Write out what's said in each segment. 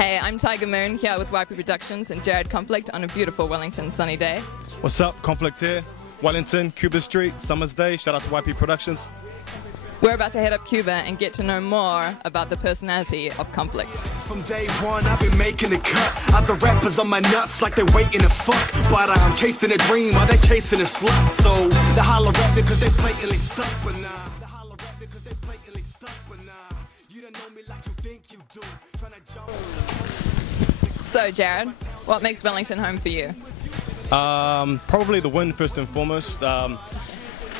Hey, I'm Tiger Moon here with YP Productions and Jared Konflikt on a beautiful Wellington sunny day. What's up? Konflikt here. Wellington, Cuba Street, Summer's Day. Shout out to YP Productions. We're about to head up Cuba and get to know more about the personality of Konflikt. From day one, I've been making a cut. Other rappers on my nuts like they're waiting to fuck. But I'm chasing a dream while they're chasing a slut. So they holler at me because they blatantly stuck. But nah, they holler at me because they blatantly stuck. But nah, you don't know me like you think you do. Tryna jump. So Jared, what makes Wellington home for you? Probably the wind first and foremost.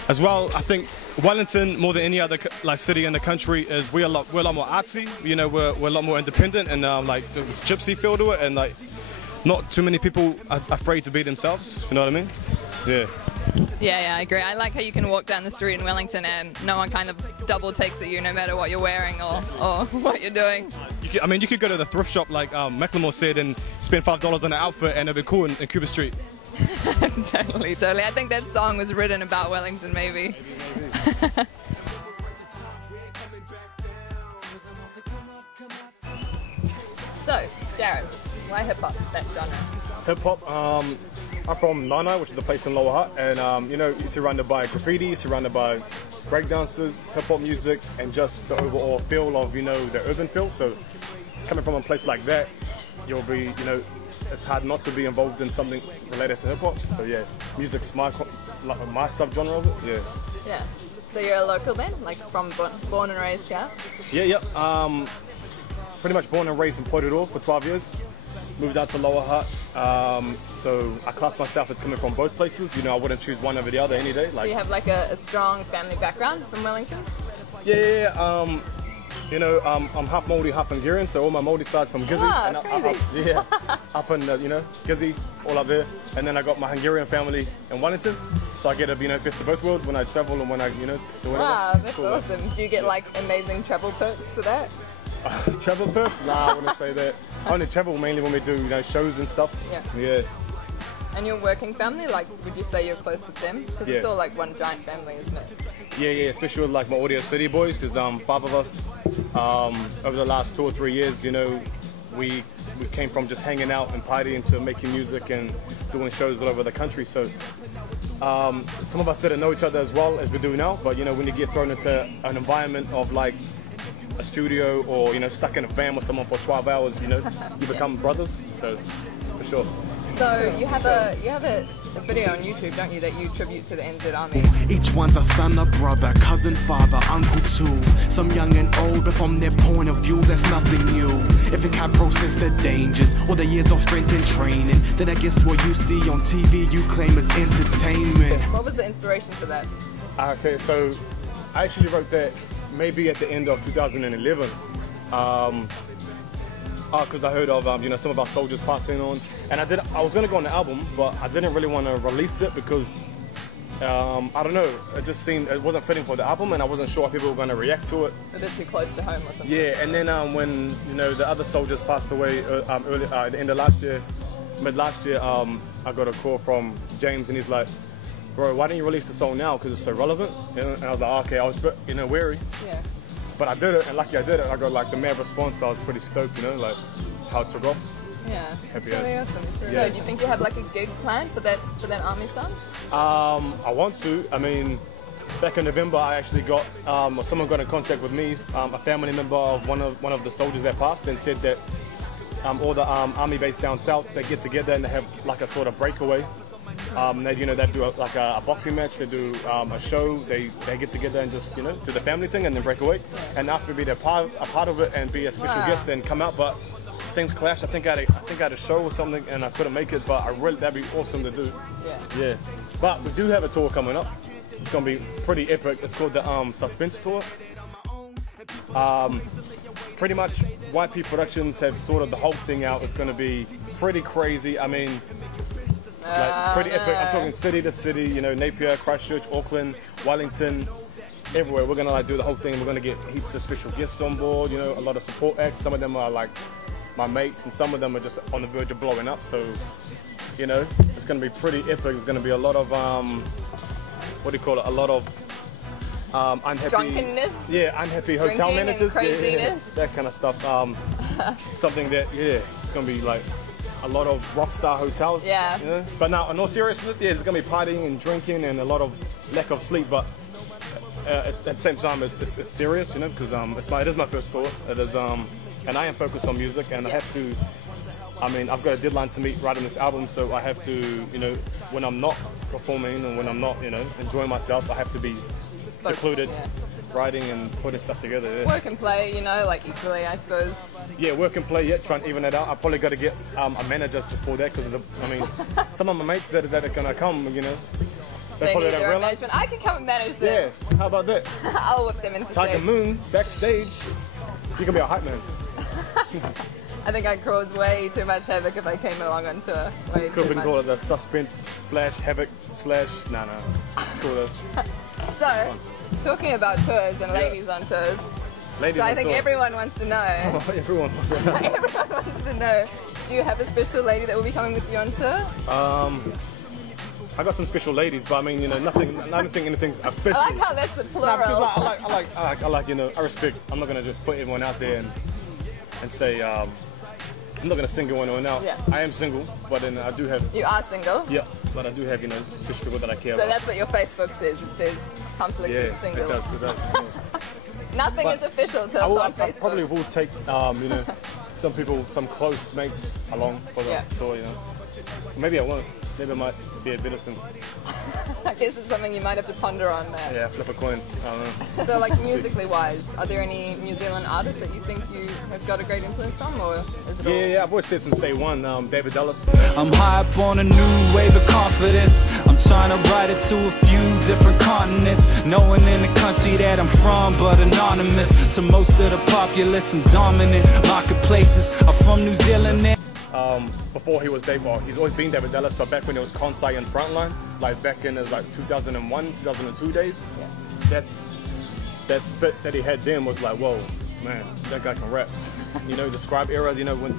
As well, I think Wellington, more than any other city in the country, is we're a lot more artsy. You know, we're a lot more independent, and like this gypsy feel to it, and like not too many people are afraid to be themselves. You know what I mean? Yeah. Yeah, I agree. I like how you can walk down the street in Wellington and no one kind of double takes at you, no matter what you're wearing or what you're doing. You could go to the thrift shop, like Macklemore said, and spend $5 on an outfit, and it'd be cool in Cuba Street. Totally. I think that song was written about Wellington, maybe. So, Jared, why hip-hop, that genre? Hip-hop, I'm from Nana, which is a place in Lower Hutt, and you know, you're surrounded by graffiti, surrounded by breakdancers, hip-hop music, and just the overall feel of, you know, the urban feel. So, coming from a place like that, you'll be, you know, it's hard not to be involved in something related to hip-hop. So yeah, music's my subgenre of it. Yeah. Yeah. So you're a local then, like from born and raised here? Yeah. Pretty much born and raised in Porirua for 12 years. Moved out to Lower Hutt. So I class myself as coming from both places. You know, I wouldn't choose one over the other any day. So you have like a strong family background from Wellington? Yeah. You know, I'm half Māori, half Hungarian, so all my Māori side's from Gizzy. Ah, crazy. Up in, you know, Gizzy, all up there. And then I got my Hungarian family in Wellington, so I get to, you know, best of both worlds when I travel and when I, you know, do whatever. Wow, that's cool. Awesome. Do you get like amazing travel perks for that? Travel perks? Nah, I wouldn't say that. I only travel mainly when we do, you know, shows and stuff. Yeah. And your working family, like, would you say you're close with them? Because it's all like one giant family, isn't it? Yeah, especially with like my Audio City boys. There's 5 of us. Over the last 2 or 3 years, you know, we came from just hanging out and partying to making music and doing shows all over the country. So some of us didn't know each other as well as we do now, but you know, when you get thrown into an environment of like a studio or, you know, stuck in a van with someone for 12 hours, you know, you become brothers. So for sure. So you have a video on YouTube, don't you, that you tribute to the NZ Army? Each one's a son, a brother, cousin, father, uncle too. Some young and old, but from their point of view, that's nothing new. If it can't process the dangers or the years of strength and training, then I guess what you see on TV you claim is entertainment. What was the inspiration for that? Okay, so I actually wrote that maybe at the end of 2011. Because I heard of you know, some of our soldiers passing on, and I was going to go on the album, but I didn't really want to release it because I don't know, it just seemed it wasn't fitting for the album, and I wasn't sure how people were going to react to it. A bit too close to home or something. Yeah, and then when, you know, the other soldiers passed away early, at the end of last year, mid last year, I got a call from James, and he's like, "Bro, why didn't you release the song now? Because it's so relevant." You know? And I was like, "Okay," I was a bit, you know, wary. Yeah. But I did it, and lucky I did it. I got like the mad response, so I was pretty stoked, you know, like how it took off. Yeah, Happy it's really awesome. So do you think you have like a gig planned for that Army song? I want to. I mean, back in November, I actually got someone got in contact with me, a family member of one of the soldiers that passed, and said that all the Army base down south, they get together and they have like a sort of breakaway. They do a boxing match, they do a show, they get together and just, you know, do the family thing and then break away, and asked me to be a part of it and be a special guest and come out, but things clashed. I think I had a show or something and I couldn't make it, but that'd be awesome to do. Yeah. But we do have a tour coming up. It's gonna be pretty epic. It's called the SUSPENSE tour. Pretty much YP Productions have sorted the whole thing out. It's gonna be pretty crazy. I mean, like pretty epic. I'm talking city to city, you know, Napier, Christchurch, Auckland, Wellington, everywhere. We're gonna like do the whole thing. We're gonna get heaps of special guests on board, you know, a lot of support acts. Some of them are like my mates, and some of them are just on the verge of blowing up. So, you know, it's gonna be pretty epic. There's gonna be a lot of what do you call it? A lot of unhappy, drunkenness. Yeah, unhappy hotel drinking managers, and craziness. that kind of stuff. something that, it's going to be like a lot of rock star hotels. Yeah. You know? But now, in all seriousness, yeah, there's going to be partying and drinking and a lot of lack of sleep. But at the same time, it's serious, you know, because it is my first tour. It is, and I am focused on music, and I have to. I mean, I've got a deadline to meet writing this album, so I have to, you know, when I'm not performing and when I'm not, you know, enjoying myself, I have to be secluded, writing and putting stuff together. Yeah. Work and play, you know, like equally, I suppose. Yeah, work and play, try and even it out. I probably got to get a manager just for that, because I mean, some of my mates that are gonna come, you know, they probably don't realize. I can come and manage them. Yeah, how about that? I'll whip them into Tiger shape. Moon backstage, you can be a hype man. I think I'd cause way too much havoc if I came along on tour. Way It's cool, we too can much. call it the suspense/havoc/ it's cool though. So, talking about tours and ladies on tours, Ladies so I on think tour. everyone wants to know. Everyone. Everyone wants to know. Do you have a special lady that will be coming with you on tour? I got some special ladies, but I mean, you know, nothing. I don't think anything's official. I like how that's a plural. Nah, I like, you know, I respect. I'm not gonna just put everyone out there and say, I'm not gonna single anyone out. Yeah. I am single, but then I do have. You are single? Yeah, but I do have, you know, special people that I care So about. that's what your Facebook says. It says Konflikt is single. it does. It does. Nothing But is official till it's on I Facebook. probably will take, you know, some people, some close mates along for the tour, you know. Maybe I won't. Maybe it might be a bit of thing. I guess it's something you might have to ponder on there. Yeah, flip a coin. I don't know. So, like, musically wise, are there any New Zealand artists that you think you have got a great influence from, or is it all? Yeah, I've always said since day one, David Dallas. I'm high up on a new wave of confidence. I'm trying to ride it to a few different continents. No one in the country that I'm from, but anonymous to most of the populace and dominant marketplaces. I'm from New Zealand. Before he was Dave, well, he's always been David Dallas, but back when it was Kansai and Frontline, like back in his like 2001, 2002 days, that spit that he had then was like, whoa, man, that guy can rap. You know, the Scribe era, you know, when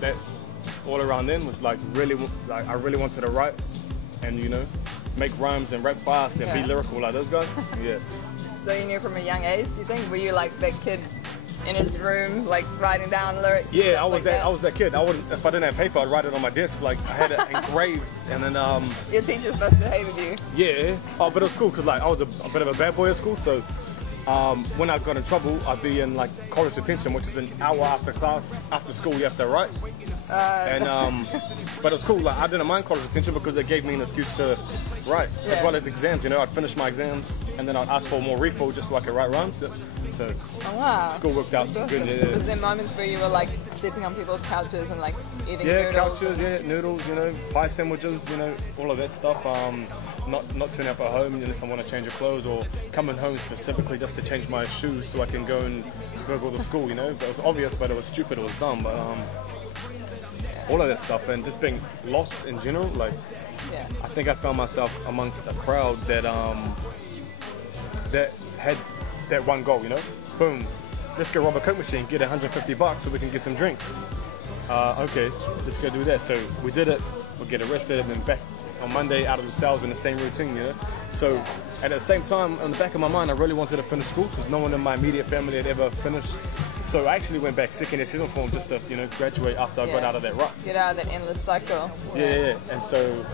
that all around then was like really, like I really wanted to write and, you know, make rhymes and rap fast and be lyrical like those guys. Yeah. So you knew from a young age, do you think? Were you like that kid in his room, like writing down lyrics? Yeah, I was like that. I was that kid. I would, if I didn't have paper, I'd write it on my desk. Like I had it engraved, and then Your teachers must have hated you. yeah. Oh, but it was cool because like I was a bit of a bad boy at school, so when I got in trouble, I'd be in like college detention, which is an hour after class, after school you have to write. But it was cool. Like I didn't mind college detention because it gave me an excuse to write, as well as exams. You know, I'd finish my exams and then I'd ask for more refill just so I could write rhymes. So Oh wow. school worked out That's good. awesome. Yeah. Was there moments where you were like sleeping on people's couches and like eating Yeah, noodles? couches, noodles, you know, pie sandwiches, you know, all of that stuff. Not turning up at home unless I want to change your clothes, or coming home specifically just to change my shoes so I can go to school, you know. But it was obvious, but it was stupid, it was dumb, but all of that stuff, and just being lost in general, like I think I found myself amongst a crowd that had that one goal, you know, boom, let's go rob a Coke machine, get $150 so we can get some drinks. Okay, let's go do that. So we did it, we'll get arrested, and then back on Monday out of the cells in the same routine, you know. So at the same time, on the back of my mind, I really wanted to finish school because no one in my immediate family had ever finished. So I actually went back second and seventh form just to, you know, graduate after I got out of that rut. Get out of that endless cycle. Yeah. And so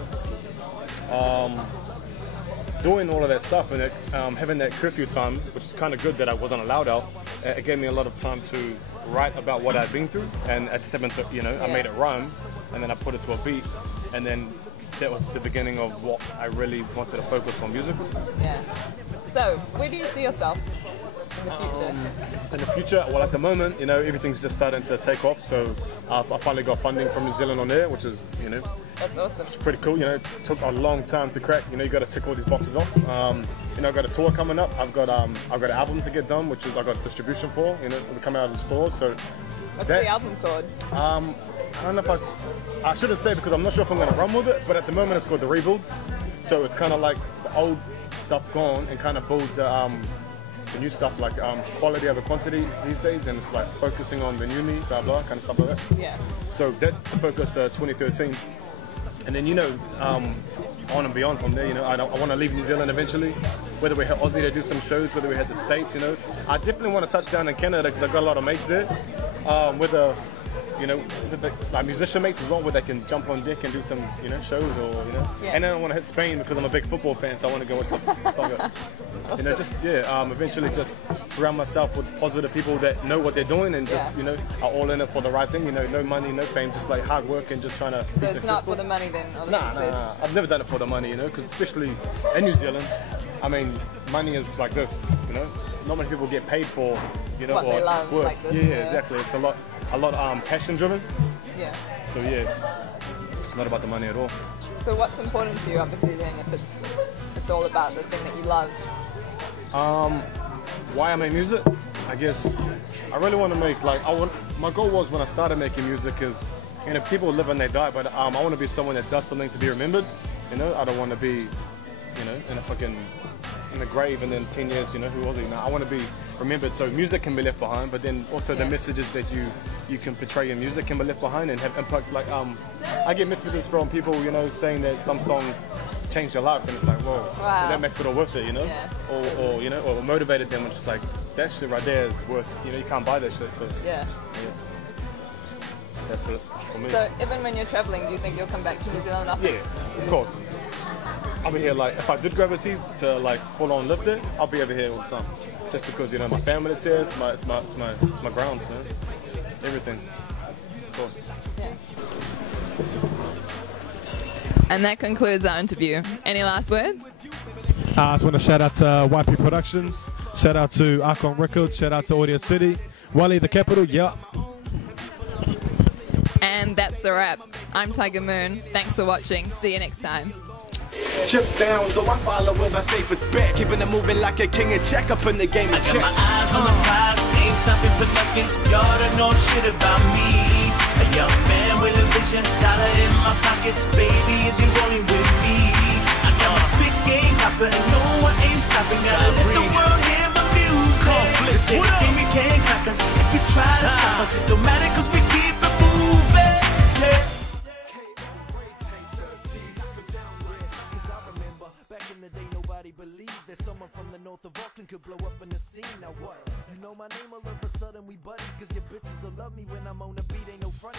doing all of that stuff and having that curfew time, which is kind of good that I wasn't allowed out, it gave me a lot of time to write about what I've been through, and I just happened to, you know, I made it rhyme, and then I put it to a beat, and then that was the beginning of what I really wanted to focus on musically. Yeah. So, where do you see yourself in the future? In the future, well, at the moment, you know, everything's just starting to take off, so I finally got funding from New Zealand on there, which is, you know, That's awesome. pretty cool. You know, it took a long time to crack. You know, you got to tick all these boxes off. You know, I got a tour coming up. I've got an album to get done, which is I got distribution for. You know, it'll come out of the stores. So What's the album called? I don't know if I shouldn't say because I'm not sure if I'm going to run with it. But at the moment, it's called The Rebuild. So it's kind of like the old stuff gone and kind of build the new stuff, like it's quality over quantity these days, and it's like focusing on the new me, blah blah, kind of stuff like that. Yeah. So that's the focus 2013. And then, you know, on and beyond from there, you know, I want to leave New Zealand eventually, whether we hit Aussie to do some shows, whether we hit the States, you know. I definitely want to touch down in Canada because I've got a lot of mates there. with a, you know, my musician mates as well, where they can jump on deck and do some, you know, shows or, you know. Yeah. And then I want to hit Spain because I'm a big football fan, so I want to go with soccer. You know, just eventually just surround myself with positive people that know what they're doing and just, you know, are all in it for the right thing. You know, no money, no fame, just like hard work and just trying to be successful. So it's not for the money then? Nah. I've never done it for the money, you know, because especially in New Zealand, I mean, money is like this, you know. Not many people get paid for, you know, What or they love, work. like this, Yeah, exactly. It's a lot passion driven. Yeah. So yeah, not about the money at all. So what's important to you, obviously, then, if it's all about the thing that you love? Why I make music? I guess I really want to make, like, my goal was when I started making music is, you know, people live and they die, but I want to be someone that does something to be remembered. You know, I don't want to be, you know, in the grave and then 10 years, you know, who was he? You know, I want to be remembered, so music can be left behind, but then also the messages that you can portray in music can be left behind and have impact. Like, I get messages from people, you know, saying that some song changed their life, and it's like, whoa, that makes it all worth it, you know? Yeah. Or you know, or motivated them, and it's just like, that shit right there is worth, you know, you can't buy that shit, so. Yeah. That's it for me. So even when you're traveling, do you think you'll come back to New Zealand often? Yeah, of course. I'll be here, like, if I did go overseas to, like, full on live there, I'll be over here all the time. Just because, you know, my family is here, it's my ground, you know? Everything, of course. Yeah. And that concludes our interview. Any last words? I just want to shout out to YP Productions, shout out to Archon Records, shout out to Audio City, Wally the Capital, yeah. And that's a wrap. I'm Tiger Moon. Thanks for watching. See you next time. Chips down, so I follow with my safest bet. Keeping it moving like a king and check up in the game of chess. I got my eyes on the prize, ain't stopping for nothing. Y'all don't know shit about me. A young man with a vision, dollar in my pocket. Baby, is you rolling with me? I got my spit game poppin', and no one ain't stopping. Gotta let the world hear my music. Konflikt, say the game you can't crack us. If you try to stop us, it don't matter 'cause we keep it moving. Yeah. Believe that someone from the north of Auckland could blow up in the scene. Now what? You know my name, all of a sudden we buddies, 'cause your bitches will love me when I'm on the beat, ain't no front.